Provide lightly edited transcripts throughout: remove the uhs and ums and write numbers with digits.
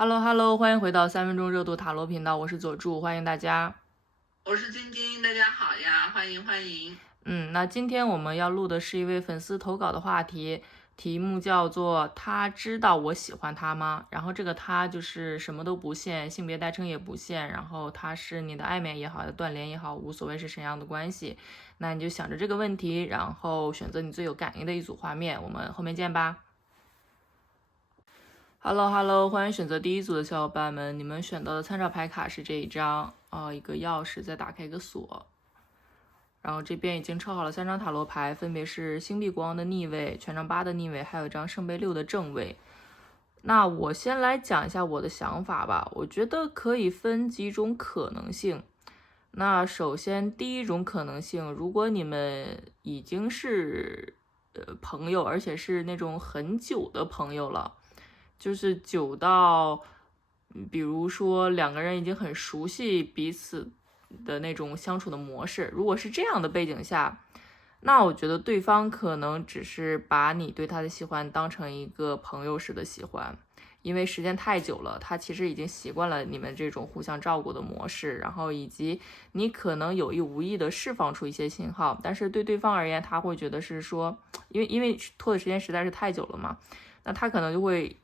Hello Hello，欢迎回到3分钟热度塔罗频道，我是佐助，欢迎大家。我是晶晶，大家好呀，欢迎欢迎。那今天我们要录的是一位粉丝投稿的话题，题目叫做他知道我喜欢他吗？然后这个他就是什么都不限，性别代称也不限，然后他是你的暧昧也好，断联也好，无所谓是什么样的关系，那你就想着这个问题，然后选择你最有感应的一组画面，我们后面见吧。Hello Hello，欢迎选择第一组的小伙伴们，你们选到的参照牌卡是这一张，一个钥匙，再打开一个锁。然后这边已经抽好了3张塔罗牌，分别是星币国王的逆位、权杖8的逆位，还有一张圣杯6的正位。那我先来讲一下我的想法吧，我觉得可以分几种可能性。那首先第一种可能性，如果你们已经是朋友，而且是那种很久的朋友了，就是久到比如说两个人已经很熟悉彼此的那种相处的模式，如果是这样的背景下，那我觉得对方可能只是把你对他的喜欢当成一个朋友式的喜欢，因为时间太久了，他其实已经习惯了你们这种互相照顾的模式，然后以及你可能有意无意的释放出一些信号，但是对对方而言，他会觉得是说，因为拖的时间实在是太久了嘛，那他可能就会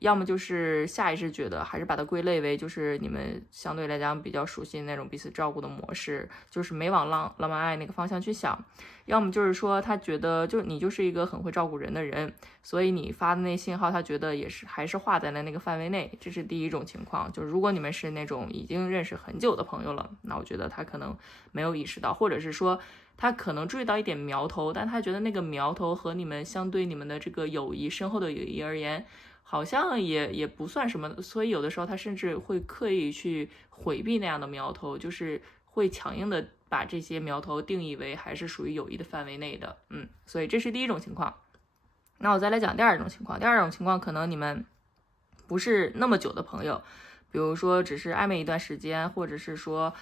要么就是下意识觉得还是把它归类为就是你们相对来讲比较熟悉的那种彼此照顾的模式，就是没往浪漫爱那个方向去想，要么就是说他觉得就你就是一个很会照顾人的人，所以你发的那信号他觉得也是还是划在了那个范围内，这是第一种情况。就是如果你们是那种已经认识很久的朋友了，那我觉得他可能没有意识到，或者是说他可能注意到一点苗头，但他觉得那个苗头和你们相对你们的这个友谊深厚的友谊而言，好像也不算什么，所以有的时候他甚至会刻意去回避那样的苗头，就是会强硬的把这些苗头定义为还是属于友谊的范围内的。所以这是第一种情况。那我再来讲第二种情况，第二种情况可能你们不是那么久的朋友，比如说只是暧昧一段时间，或者是说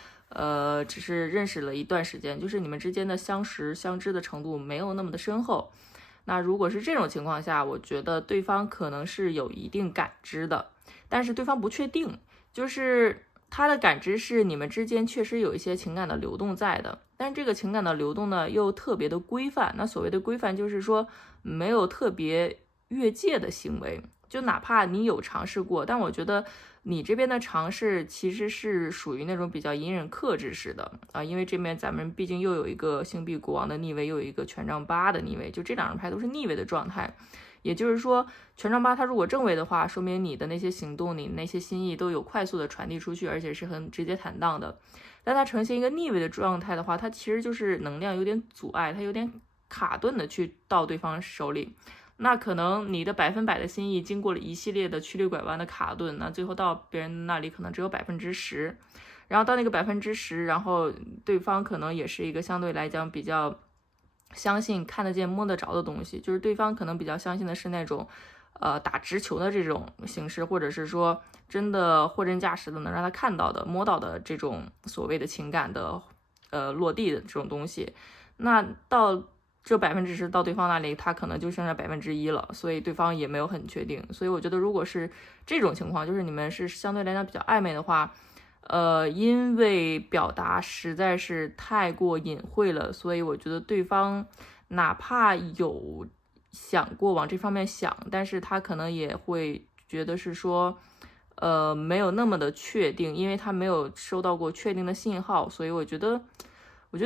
只是认识了一段时间，就是你们之间的相识相知的程度没有那么的深厚。那如果是这种情况下，我觉得对方可能是有一定感知的，但是对方不确定，就是他的感知是你们之间确实有一些情感的流动在的，但这个情感的流动呢又特别的规范。那所谓的规范就是说没有特别越界的行为，就哪怕你有尝试过，但我觉得你这边的尝试其实是属于那种比较隐忍克制式的因为这边咱们毕竟又有一个星币国王的逆位，又有一个权杖8的逆位，就这两张牌都是逆位的状态。也就是说，权杖8它如果正位的话，说明你的那些行动，你那些心意都有快速的传递出去，而且是很直接坦荡的。但它呈现一个逆位的状态的话，它其实就是能量有点阻碍，它有点卡顿的去到对方手里。那可能你的100%的心意经过了一系列的曲里拐弯的卡顿，那最后到别人那里可能只有10%，然后到那个10%，然后对方可能也是一个相对来讲比较相信看得见摸得着的东西，就是对方可能比较相信的是那种打直球的这种形式，或者是说真的货真价实的能让他看到的摸到的这种所谓的情感的落地的这种东西。那到这10%到对方那里，他可能就剩下1%了，所以对方也没有很确定。所以我觉得，如果是这种情况，就是你们是相对来讲比较暧昧的话，因为表达实在是太过隐晦了，所以我觉得对方哪怕有想过往这方面想，但是他可能也会觉得是说，没有那么的确定，因为他没有收到过确定的信号，所以我觉得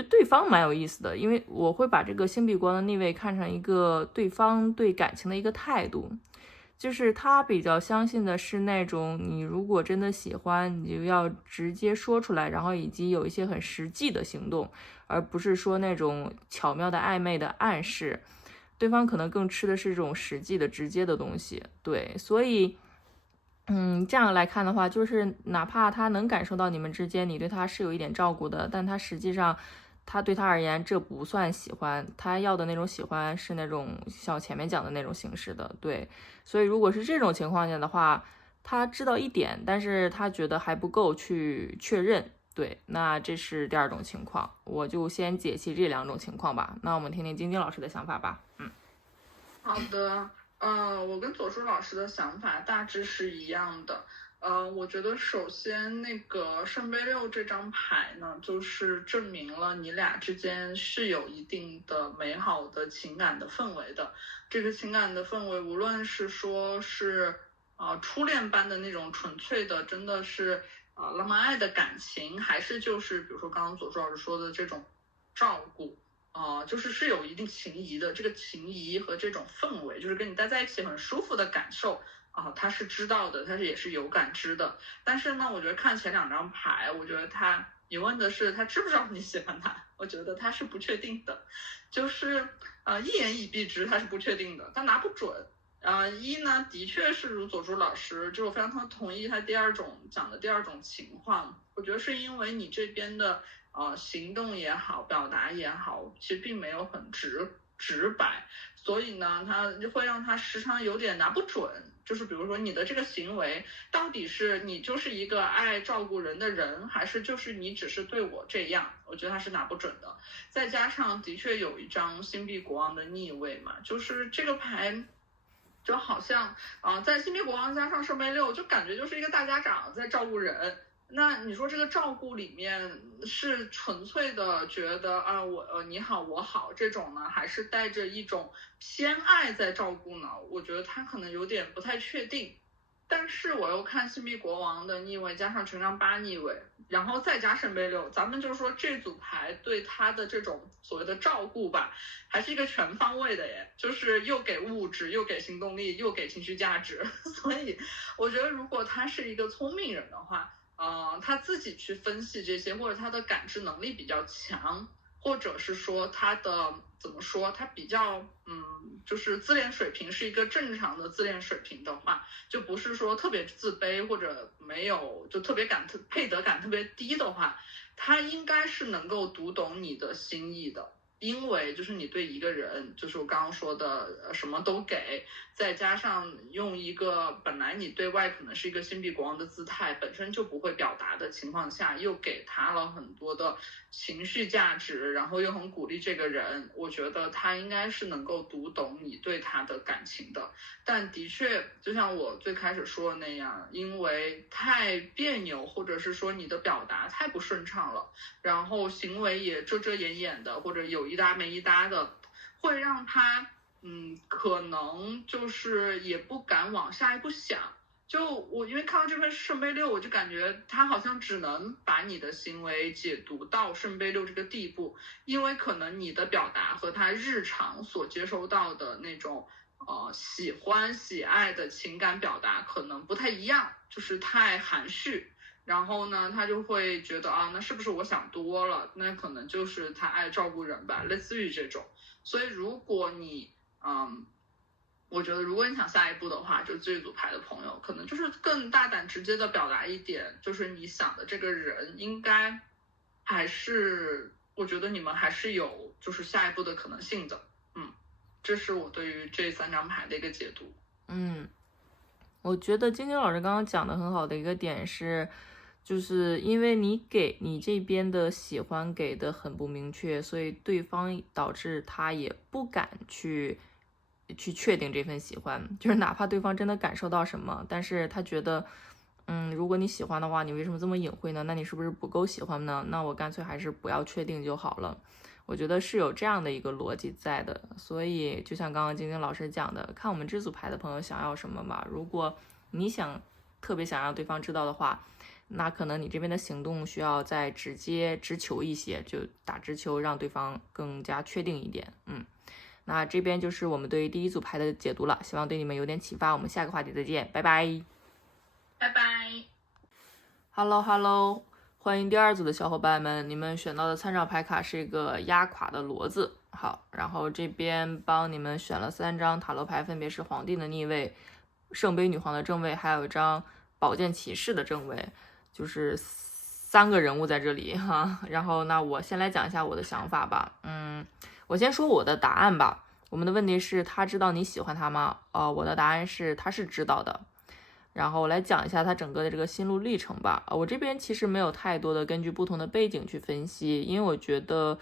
对方蛮有意思的，因为我会把这个星币国王的逆位看成一个对方对感情的一个态度，就是他比较相信的是那种你如果真的喜欢，你就要直接说出来，然后以及有一些很实际的行动，而不是说那种巧妙的暧昧的暗示。对方可能更吃的是这种实际的直接的东西，对，所以这样来看的话，就是哪怕他能感受到你们之间你对他是有一点照顾的，但他实际上他对他而言这不算喜欢，他要的那种喜欢是那种像前面讲的那种形式的，对。所以如果是这种情况下的话，他知道一点，但是他觉得还不够去确认，对，那这是第二种情况。我就先解析这两种情况吧，那我们听听晶晶老师的想法吧。好的，我跟左叔老师的想法大致是一样的。我觉得首先那个圣杯六这张牌呢，就是证明了你俩之间是有一定的美好的情感的氛围的。这个情感的氛围，无论是说是初恋般的那种纯粹的，真的是浪漫爱的感情，还是就是比如说刚刚左叔老师说的这种照顾。就是有一定情谊的，这个情谊和这种氛围，就是跟你待在一起很舒服的感受他是知道的，他也是有感知的。但是呢，我觉得看前2张牌，我觉得你问的是他知不知道你喜欢他，我觉得他是不确定的，就是一言以蔽之，他是不确定的，他拿不准。一呢，的确是如左珠老师，就我非常同意他讲的第二种情况，我觉得是因为你这边的行动也好，表达也好，其实并没有很直白，所以呢，他会让他时常有点拿不准。就是比如说你的这个行为，到底是你就是一个爱照顾人的人，还是就是你只是对我这样？我觉得他是拿不准的。再加上的确有一张星币国王的逆位嘛，就是这个牌。就好像在星币国王加上圣杯六，就感觉就是一个大家长在照顾人。那你说这个照顾里面是纯粹的觉得你好我好这种呢，还是带着一种偏爱在照顾呢？我觉得他可能有点不太确定。但是我又看星币国王的逆位加上权杖8逆位，然后再加圣杯六，咱们就说这组牌对他的这种所谓的照顾吧，还是一个全方位的耶，就是又给物质，又给行动力，又给情绪价值。所以我觉得如果他是一个聪明人的话，他自己去分析这些，或者他的感知能力比较强，或者是说他的怎么说，他比较就是自恋水平是一个正常的自恋水平的话，就不是说特别自卑或者没有就特别配得感特别低的话，他应该是能够读懂你的心意的。因为就是你对一个人，就是我刚刚说的什么都给，再加上用一个本来你对外可能是一个星币国王的姿态，本身就不会表达的情况下，又给他了很多的情绪价值，然后又很鼓励这个人，我觉得他应该是能够读懂你对他的感情的。但的确就像我最开始说的那样，因为太别扭，或者是说你的表达太不顺畅了，然后行为也遮遮掩掩的，或者有一搭没一搭的，会让他可能就是也不敢往下一步想。就我因为看到这份圣杯六，我就感觉他好像只能把你的行为解读到圣杯六这个地步，因为可能你的表达和他日常所接收到的那种喜欢喜爱的情感表达可能不太一样，就是太含蓄。然后呢，他就会觉得那是不是我想多了？那可能就是他爱照顾人吧，类似于这种。所以如果你我觉得如果你想下一步的话，就这组牌的朋友可能就是更大胆直接的表达一点，就是你想的这个人应该还是，我觉得你们还是有就是下一步的可能性的。这是我对于这3张牌的一个解读。我觉得晶晶老师刚刚讲的很好的一个点是，就是因为你这边的喜欢给的很不明确，所以对方导致他也不敢去确定这份喜欢，就是哪怕对方真的感受到什么，但是他觉得如果你喜欢的话，你为什么这么隐晦呢？那你是不是不够喜欢呢？那我干脆还是不要确定就好了。我觉得是有这样的一个逻辑在的，所以就像刚刚晶晶老师讲的，看我们这组牌的朋友想要什么吧。如果你特别想让对方知道的话，那可能你这边的行动需要再直接直球一些，就打直球，让对方更加确定一点。那这边就是我们对第一组牌的解读了，希望对你们有点启发。我们下个话题再见，拜拜。拜拜。Hello，欢迎第2组的小伙伴们，你们选到的参照牌卡是一个压垮的骡子。好，然后这边帮你们选了3张塔罗牌，分别是皇帝的逆位、圣杯女皇的正位，还有一张宝剑骑士的正位，就是3个人物在这里哈。然后那我先来讲一下我的想法吧。我先说我的答案吧。我们的问题是他知道你喜欢他吗？我的答案是他是知道的。然后我来讲一下他整个的这个心路历程吧。我这边其实没有太多的根据不同的背景去分析，因为我觉得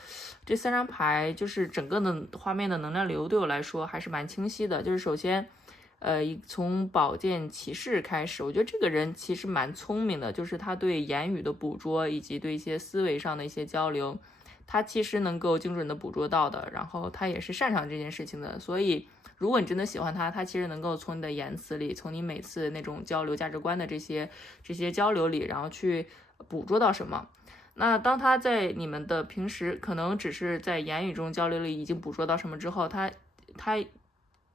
这3张牌就是整个的画面的能量流对我来说还是蛮清晰的。就是首先从宝剑骑士开始，我觉得这个人其实蛮聪明的，就是他对言语的捕捉以及对一些思维上的一些交流，他其实能够精准的捕捉到的，然后他也是擅长这件事情的，所以如果你真的喜欢他，他其实能够从你的言辞里，从你每次那种交流价值观的这些交流里，然后去捕捉到什么。那当他在你们的平时可能只是在言语中交流里已经捕捉到什么之后，他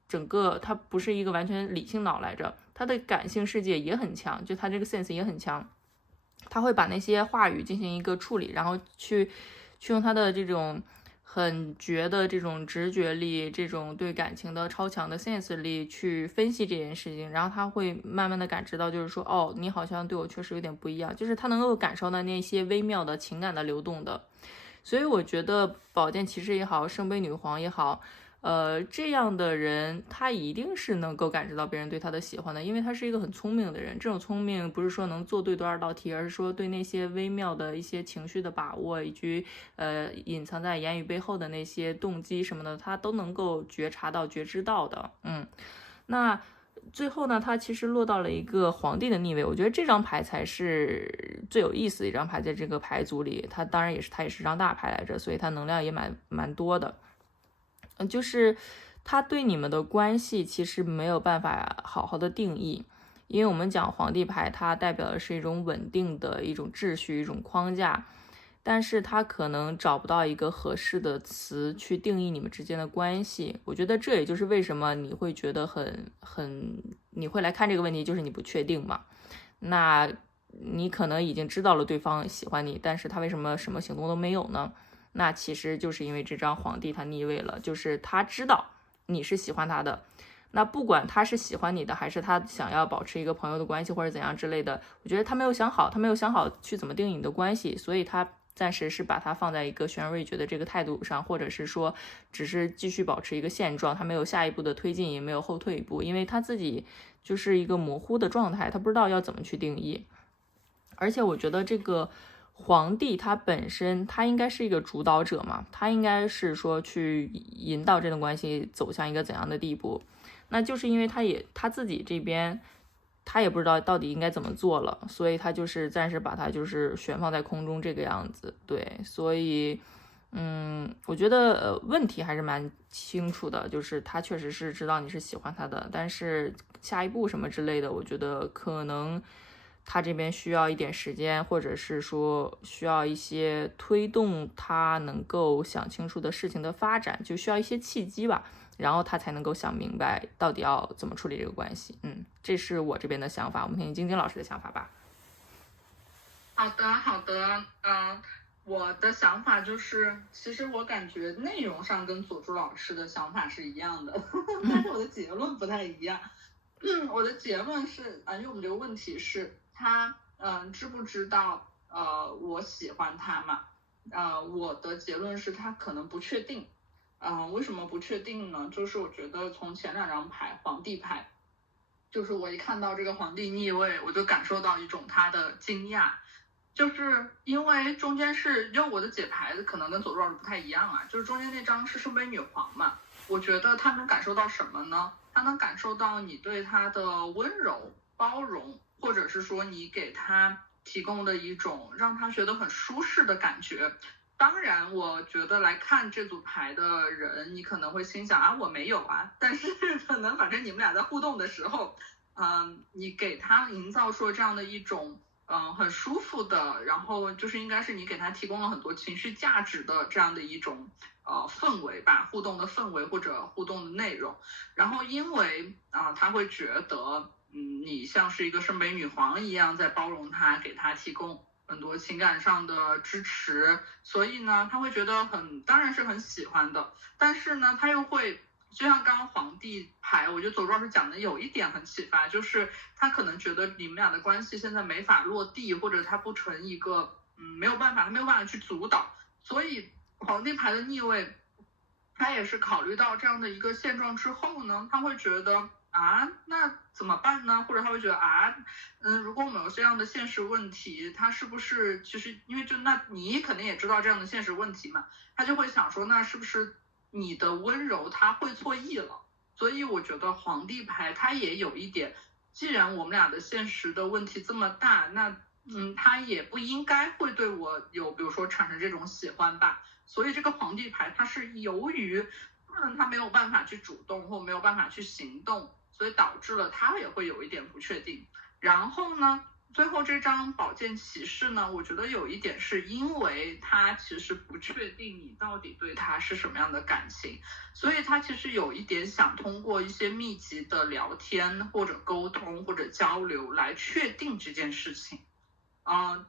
整个他不是一个完全理性脑来着，他的感性世界也很强，就他这个 sense 也很强，他会把那些话语进行一个处理，然后去用他的这种很绝的这种直觉力，这种对感情的超强的 sense 力去分析这件事情，然后他会慢慢的感知到，就是说，哦，你好像对我确实有点不一样，就是他能够感受到那些微妙的情感的流动的。所以我觉得宝剑骑士也好，圣杯女皇也好，这样的人他一定是能够感知到别人对他的喜欢的，因为他是一个很聪明的人。这种聪明不是说能做对多少道题，而是说对那些微妙的一些情绪的把握，以及隐藏在言语背后的那些动机什么的，他都能够觉察到、觉知到的。那最后呢，他其实落到了一个皇帝的逆位，我觉得这张牌才是最有意思的一张牌，在这个牌组里，它当然也是张大牌来着，所以它能量也蛮多的。就是他对你们的关系其实没有办法好好的定义，因为我们讲皇帝牌，它代表的是一种稳定的一种秩序，一种框架，但是他可能找不到一个合适的词去定义你们之间的关系。我觉得这也就是为什么你会觉得你会来看这个问题，就是你不确定嘛。那你可能已经知道了对方喜欢你，但是他为什么什么行动都没有呢？那其实就是因为这张皇帝他逆位了，就是他知道你是喜欢他的，那不管他是喜欢你的，还是他想要保持一个朋友的关系或者怎样之类的，我觉得他没有想好去怎么定义你的关系，所以他暂时是把它放在一个悬而未决的这个态度上，或者是说只是继续保持一个现状，他没有下一步的推进，也没有后退一步，因为他自己就是一个模糊的状态，他不知道要怎么去定义。而且我觉得这个皇帝他本身他应该是一个主导者嘛，他应该是说去引导这段关系走向一个怎样的地步，那就是因为他自己这边他也不知道到底应该怎么做了，所以他就是暂时把它就是悬放在空中这个样子。对，所以我觉得问题还是蛮清楚的，就是他确实是知道你是喜欢他的，但是下一步什么之类的，我觉得可能他这边需要一点时间，或者是说需要一些推动他能够想清楚的事情的发展，就需要一些契机吧，然后他才能够想明白到底要怎么处理这个关系。这是我这边的想法，我们听听晶晶老师的想法吧。好的，我的想法就是，其实我感觉内容上跟佐助老师的想法是一样的，但是我的结论不太一样。我的结论是，因为我们这个问题是他，知不知道，我喜欢他嘛？我的结论是他可能不确定。为什么不确定呢？就是我觉得从前两张牌，皇帝牌，就是我一看到这个皇帝逆位，我就感受到一种他的惊讶。就是因为中间是，因为我的解牌可能跟佐助老师不太一样啊，就是中间那张是圣杯女皇嘛，我觉得他能感受到什么呢？他能感受到你对他的温柔、包容，或者是说你给他提供的一种让他觉得很舒适的感觉。当然，我觉得来看这组牌的人，你可能会心想我没有啊，但是可能反正你们俩在互动的时候，你给他营造出这样的一种很舒服的，然后就是应该是你给他提供了很多情绪价值的这样的一种氛围吧，互动的氛围或者互动的内容。然后因为他会觉得你像是一个圣杯女皇一样在包容他，给他提供很多情感上的支持，所以呢他会觉得当然是很喜欢的。但是呢他又会就像刚刚皇帝牌，我觉得佐助老师讲的有一点很启发，就是他可能觉得你们俩的关系现在没法落地，或者他不成一个没有办法去主导，所以皇帝牌的逆位，他也是考虑到这样的一个现状之后呢，他会觉得那怎么办呢？或者他会觉得如果我们有这样的现实问题，他是不是其实因为那你肯定也知道这样的现实问题嘛，他就会想说，那是不是你的温柔他会错意了？所以我觉得皇帝牌它也有一点，既然我们俩的现实的问题这么大，那他也不应该会对我有比如说产生这种喜欢吧。所以这个皇帝牌它是由于他没有办法去主动或没有办法去行动，所以导致了他也会有一点不确定。然后呢，最后这张宝剑骑士呢，我觉得有一点是因为他其实不确定你到底对他是什么样的感情，所以他其实有一点想通过一些密集的聊天或者沟通或者交流来确定这件事情。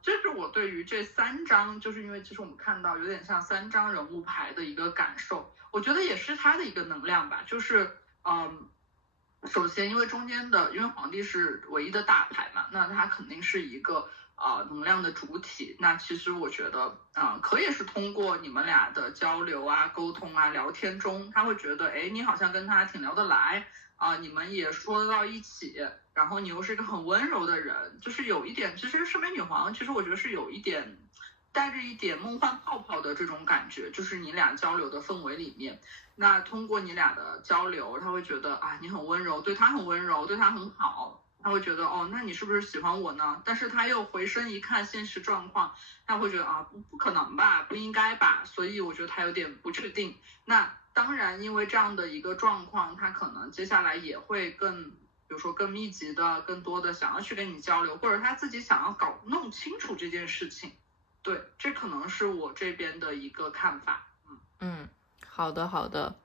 这是我对于这3张，就是因为其实我们看到有点像3张人物牌的一个感受，我觉得也是它的一个能量吧。就是首先因为中间的，因为皇帝是唯一的大牌嘛，那它肯定是一个能量的主体。那其实我觉得可以是通过你们俩的交流啊、沟通啊、聊天中，他会觉得你好像跟他挺聊得来你们也说得到一起，然后你又是一个很温柔的人，就是有一点，其实圣杯女皇其实我觉得是有一点带着一点梦幻泡泡的这种感觉，就是你俩交流的氛围里面，那通过你俩的交流，他会觉得你很温柔，对他很温柔，对他很好，他会觉得那你是不是喜欢我呢？但是他又回身一看现实状况，他会觉得不可能吧，不应该吧，所以我觉得他有点不确定。那当然因为这样的一个状况，他可能接下来也会更比如说更密集的更多的想要去跟你交流，或者他自己想要弄清楚这件事情。对，这可能是我这边的一个看法。好的，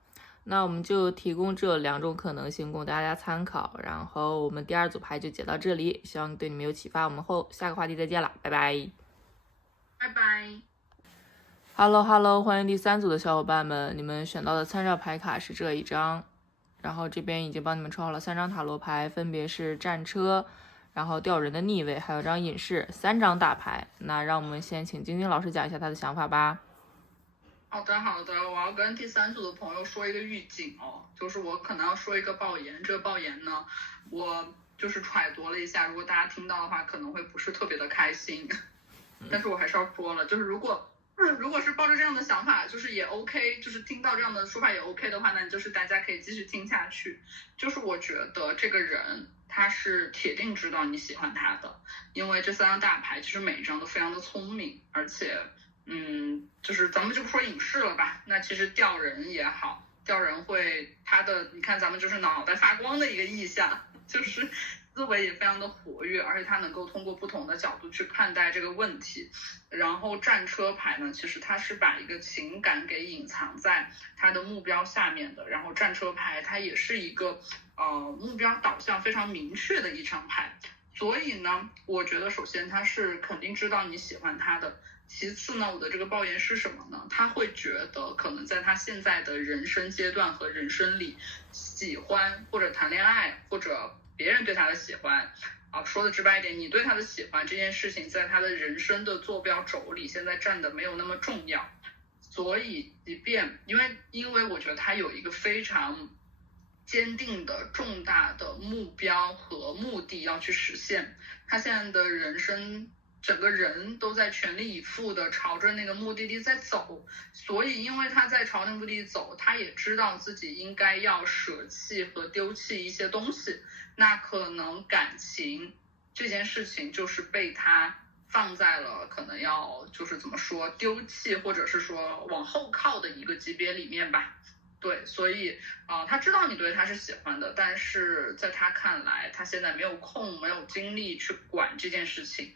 那我们就提供这2种可能性供大家参考，然后我们第2组牌就解到这里，希望对你们有启发，我们下个话题再见了，拜拜。拜拜。Hello， 欢迎第3组的小伙伴们，你们选到的参照牌卡是这一张，然后这边已经帮你们抽好了3张塔罗牌，分别是战车，然后吊人的逆位，还有张隐士，3张大牌。那让我们先请晶晶老师讲一下他的想法吧。好的，我要跟第3组的朋友说一个预警就是我可能要说一个爆言，这个爆言呢，我就是揣度了一下，如果大家听到的话，可能会不是特别的开心，但是我还是要说了，就是如果是抱着这样的想法，就是也 OK， 就是听到这样的说法也 OK 的话，那就是大家可以继续听下去。就是我觉得这个人他是铁定知道你喜欢他的，因为这3张大牌其实每一张都非常的聪明，而且就是咱们就不说隐士了吧，那其实吊人也好，吊人会他的你看咱们就是脑袋发光的一个意象，就是思维也非常的活跃，而且他能够通过不同的角度去看待这个问题。然后战车牌呢，其实它是把一个情感给隐藏在它的目标下面的，然后战车牌它也是一个目标导向非常明确的一张牌。所以呢，我觉得首先他是肯定知道你喜欢他的，其次呢，我的这个爆言是什么呢？他会觉得可能在他现在的人生阶段和人生里，喜欢或者谈恋爱或者别人对他的喜欢说的直白一点，你对他的喜欢这件事情在他的人生的坐标轴里现在占的没有那么重要。所以即便因为我觉得他有一个非常坚定的重大的目标和目的要去实现，他现在的人生整个人都在全力以赴的朝着那个目的地在走，所以因为他在朝那个目的地走，他也知道自己应该要舍弃和丢弃一些东西，那可能感情这件事情就是被他放在了可能要就是怎么说丢弃或者是说往后靠的一个级别里面吧。对，所以他知道你对他是喜欢的，但是在他看来他现在没有空没有精力去管这件事情。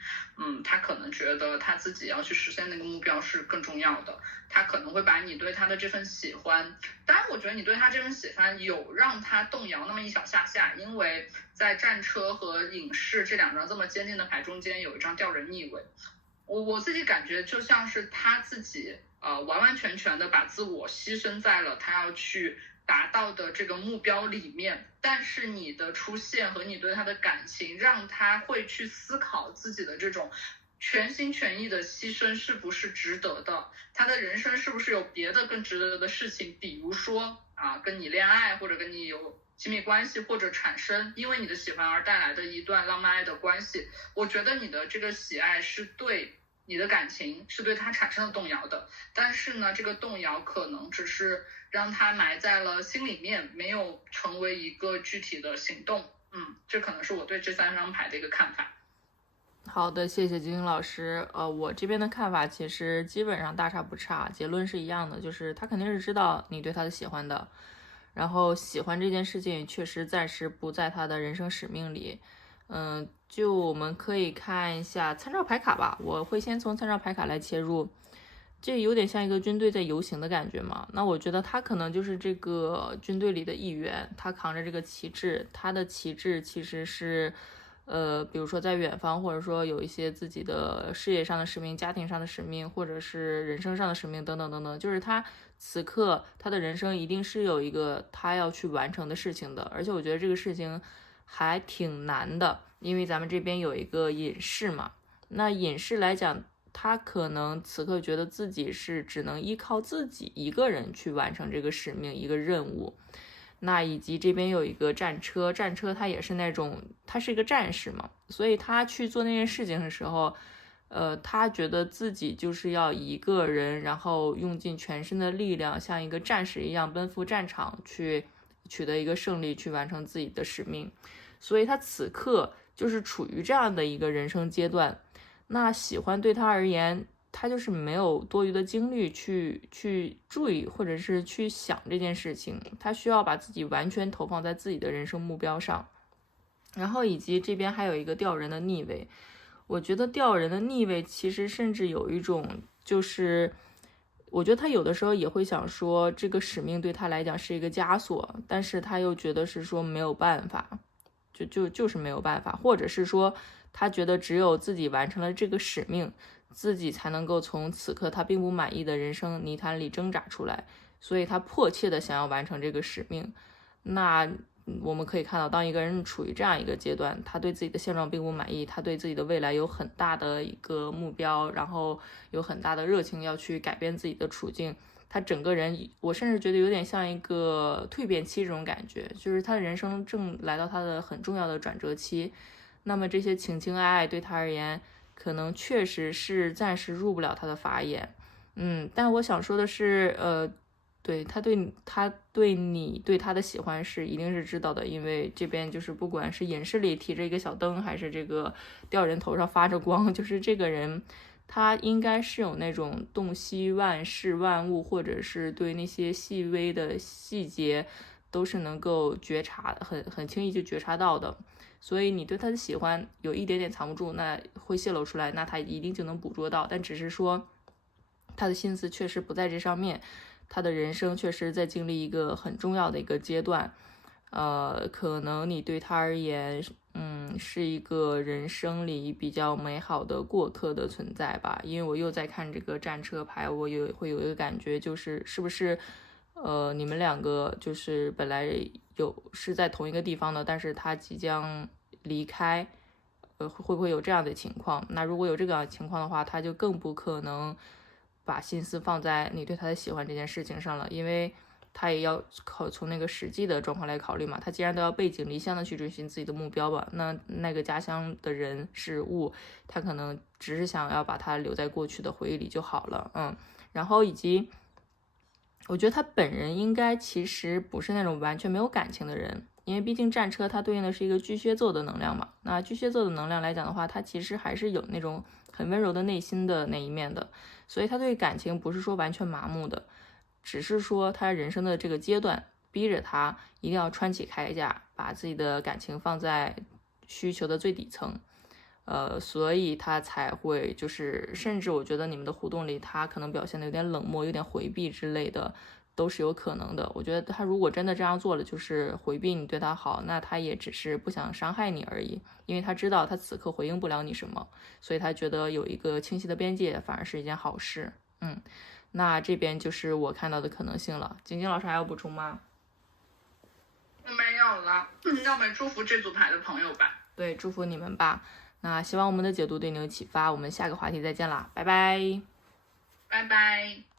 他可能觉得他自己要去实现那个目标是更重要的，他可能会把你对他的这份喜欢，当然我觉得你对他这份喜欢有让他动摇那么一小下下，因为在战车和隐士这2张这么坚定的牌中间有一张吊人逆位，我自己感觉就像是他自己完完全全的把自我牺牲在了他要去达到的这个目标里面，但是你的出现和你对他的感情让他会去思考自己的这种全心全意的牺牲是不是值得的，他的人生是不是有别的更值得的事情，比如说跟你恋爱或者跟你有亲密关系，或者产生因为你的喜欢而带来的一段浪漫爱的关系。我觉得你的这个喜爱是对你的感情是对他产生了动摇的，但是呢，这个动摇可能只是让他埋在了心里面，没有成为一个具体的行动。这可能是我对这3张牌的一个看法。好的，谢谢金晶老师。我这边的看法其实基本上大差不差，结论是一样的，就是他肯定是知道你对他的喜欢的，然后喜欢这件事情确实暂时不在他的人生使命里。就我们可以看一下参照牌卡吧，我会先从参照牌卡来切入。这有点像一个军队在游行的感觉嘛，那我觉得他可能就是这个军队里的一员，他扛着这个旗帜，他的旗帜其实是比如说在远方，或者说有一些自己的事业上的使命、家庭上的使命，或者是人生上的使命等等等等，就是他此刻他的人生一定是有一个他要去完成的事情的，而且我觉得这个事情还挺难的，因为咱们这边有一个隐士嘛，那隐士来讲，他可能此刻觉得自己是只能依靠自己一个人去完成这个使命、一个任务。那以及这边有一个战车，战车它也是那种，他是一个战士嘛，所以他去做那件事情的时候，他觉得自己就是要一个人，然后用尽全身的力量，像一个战士一样奔赴战场去取得一个胜利，去完成自己的使命。所以他此刻就是处于这样的一个人生阶段。那喜欢对他而言，他就是没有多余的精力去注意或者是去想这件事情，他需要把自己完全投放在自己的人生目标上。然后以及这边还有一个吊人的逆位，我觉得吊人的逆位其实甚至有一种就是我觉得他有的时候也会想说这个使命对他来讲是一个枷锁，但是他又觉得是说没有办法，就是没有办法，或者是说他觉得只有自己完成了这个使命，自己才能够从此刻他并不满意的人生泥潭里挣扎出来，所以他迫切的想要完成这个使命。那我们可以看到，当一个人处于这样一个阶段，他对自己的现状并不满意，他对自己的未来有很大的一个目标，然后有很大的热情要去改变自己的处境，他整个人，我甚至觉得有点像一个蜕变期这种感觉，就是他的人生正来到他的很重要的转折期。那么这些情情爱爱对他而言，可能确实是暂时入不了他的法眼。但我想说的是，对他对你对他的喜欢是一定是知道的，因为这边就是不管是隐士里提着一个小灯，还是这个吊人头上发着光，就是这个人他应该是有那种洞悉万事万物，或者是对那些细微的细节都是能够觉察，很轻易就觉察到的。所以你对他的喜欢有一点点藏不住，那会泄露出来，那他一定就能捕捉到，但只是说他的心思确实不在这上面，他的人生确实在经历一个很重要的一个阶段。可能你对他而言，是一个人生里比较美好的过客的存在吧。因为我又在看这个战车牌，我会有一个感觉，就是是不是你们两个就是本来是在同一个地方的，但是他即将离开，会不会有这样的情况？那如果有这个情况的话，他就更不可能把心思放在你对他的喜欢这件事情上了，因为他也要从那个实际的状况来考虑嘛。他既然都要背井离乡的去追寻自己的目标吧，那个家乡的人事物，他可能只是想要把它留在过去的回忆里就好了。然后以及我觉得他本人应该其实不是那种完全没有感情的人，因为毕竟战车它对应的是一个巨蟹座的能量嘛。那巨蟹座的能量来讲的话，他其实还是有那种很温柔的内心的那一面的，所以他对感情不是说完全麻木的，只是说他人生的这个阶段逼着他一定要穿起铠甲，把自己的感情放在需求的最底层。所以他才会就是，甚至我觉得你们的互动里，他可能表现的有点冷漠，有点回避之类的，都是有可能的。我觉得他如果真的这样做了，就是回避你对他好，那他也只是不想伤害你而已，因为他知道他此刻回应不了你什么，所以他觉得有一个清晰的边界反而是一件好事。那这边就是我看到的可能性了。晶晶老师还要补充吗？我没有了。那我们祝福这组牌的朋友吧。对，祝福你们吧。那希望我们的解读对你有启发，我们下个话题再见啦，拜拜。拜拜。